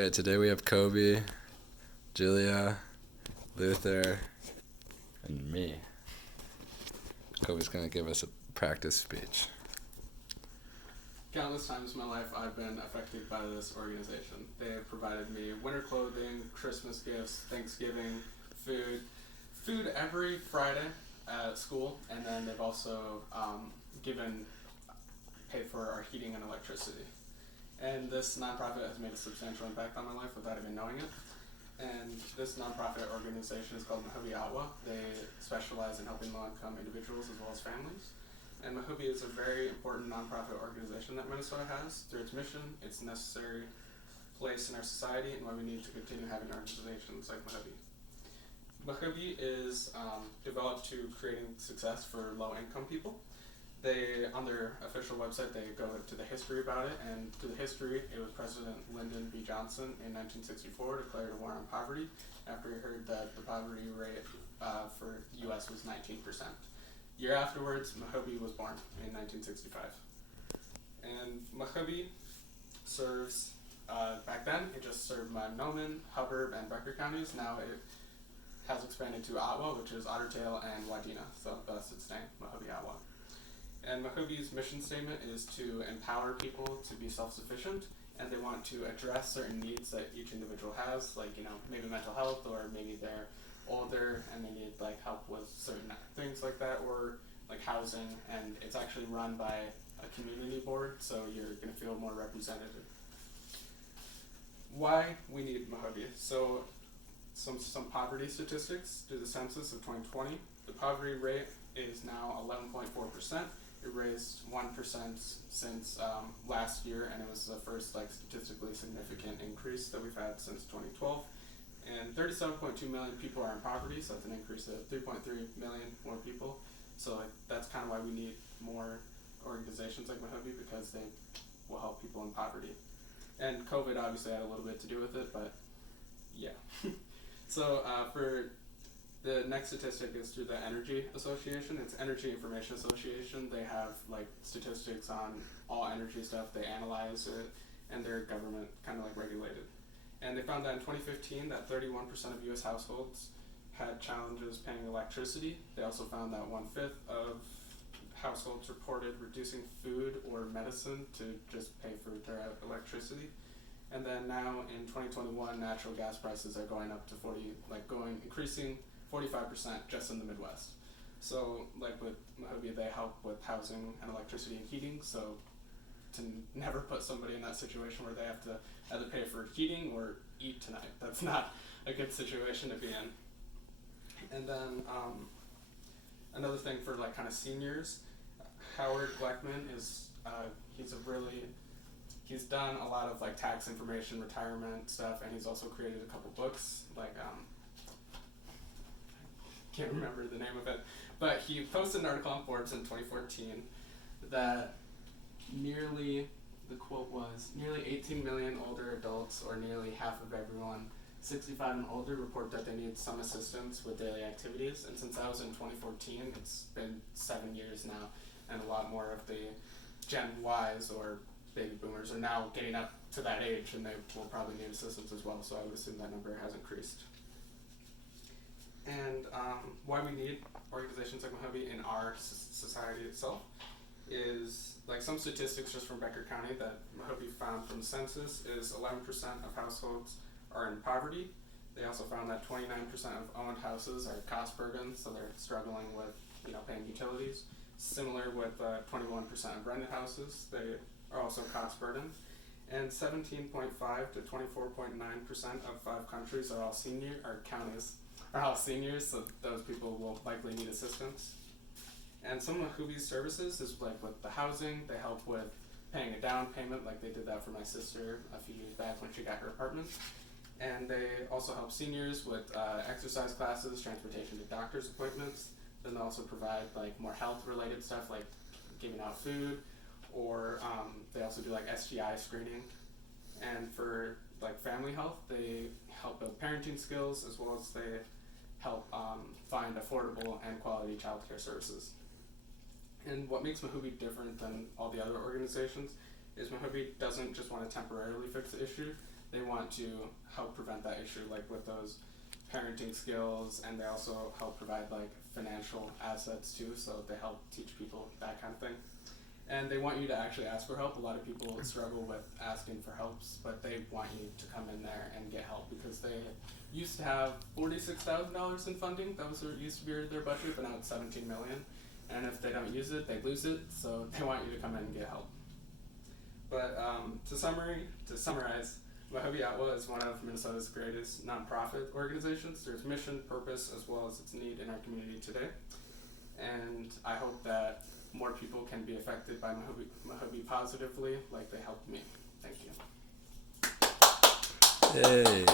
Okay, today we have Kobey, Julia, Luther, and me. Kobey's going to give us a practice speech. Countless times in my life, I've been affected by this organization. They have provided me winter clothing, Christmas gifts, Thanksgiving, food every Friday at school, and then they've also paid for our heating and electricity. And this nonprofit has made a substantial impact on my life without even knowing it. And this nonprofit organization is called Kobey. They specialize in helping low-income individuals as well as families. And Kobey is a very important nonprofit organization that Minnesota has through its mission, its necessary place in our society, and why we need to continue having organizations like Kobey. Kobey is developed to creating success for low-income people. They, on their official website, they go to the history about it, and through the history, it was President Lyndon B. Johnson in 1964 declared a war on poverty after he heard that the poverty rate for the U.S. was 19%. Year afterwards, Kobey was born in 1965. And Kobey serves, back then, it just served Monoman, Hubbard, and Becker counties. Now it has expanded to Ottawa, which is Otter Tail and Wadena, so that's its name, Kobey. And Kobey's mission statement is to empower people to be self-sufficient, and they want to address certain needs that each individual has, like, maybe mental health, or maybe they're older and they need help with certain things like that, or like housing. And it's actually run by a community board, so you're going to feel more represented. Why we need Kobey? So some poverty statistics through the census of 2020. The poverty rate is now 11.4%. It raised 1% since last year, and it was the first statistically significant increase that we've had since 2012. And 37.2 million people are in poverty, so that's an increase of 3.3 million more people. So that's kind of why we need more organizations like Kobey, because they will help people in poverty. And COVID obviously had a little bit to do with it, but yeah. So for the next statistic is through the Energy Association. It's Energy Information Association. They have statistics on all energy stuff. They analyze it, and they're government kind of regulated. And they found that in 2015 that 31% of U.S. households had challenges paying electricity. They also found that 1/5 of households reported reducing food or medicine to just pay for their electricity. And then now in 2021, natural gas prices are going up to increasing 45% just in the Midwest. So with Kobey, they help with housing and electricity and heating, so to never put somebody in that situation where they have to either pay for heating or eat tonight. That's not a good situation to be in. And then another thing for kind of seniors, Howard Gleckman is he's done a lot of tax information, retirement stuff, and he's also created a couple books can't remember the name of it, but he posted an article on Forbes in 2014 that the quote was, nearly 18 million older adults, or nearly half of everyone 65 and older, report that they need some assistance with daily activities. And since that was in 2014, it's been 7 years now, and a lot more of the Gen Ys, or baby boomers, are now getting up to that age, and they will probably need assistance as well, so I would assume that number has increased. And why we need organizations like Kobey in our society itself is some statistics just from Becker County that Kobey found from the census is 11% of households are in poverty. They also found that 29% of owned houses are cost burdened, so they're struggling with paying utilities. Similar with 21% of rented houses, they are also cost burdened. And 17.5 to 24.9% of 5 countries are all counties are all seniors, so those people will likely need assistance. And some of Kobey's services is with the housing. They help with paying a down payment, they did that for my sister a few years back when she got her apartment. And they also help seniors with exercise classes, transportation to doctor's appointments. Then they also provide more health related stuff, like giving out food, or they also do STI screening. And for family health, they help build parenting skills, as well as they help find affordable and quality childcare services. And what makes Kobey different than all the other organizations is Kobey doesn't just want to temporarily fix the issue. they want to help prevent that issue, like with those parenting skills, and they also help provide like financial assets too, so they help teach people that kind of thing. And they want you to actually ask for help. A lot of people struggle with asking for helps, but they want you to come in there and get help because they used to have $46,000 in funding. That was used to be their budget, but now it's $17 million. And if they don't use it, they lose it. So they want you to come in and get help. But to summarize, Mahobi Atwa is one of Minnesota's greatest nonprofit organizations. There's mission, purpose, as well as its need in our community today. And I hope that more people can be affected by Mahobi positively like they helped me. Thank you. Hey.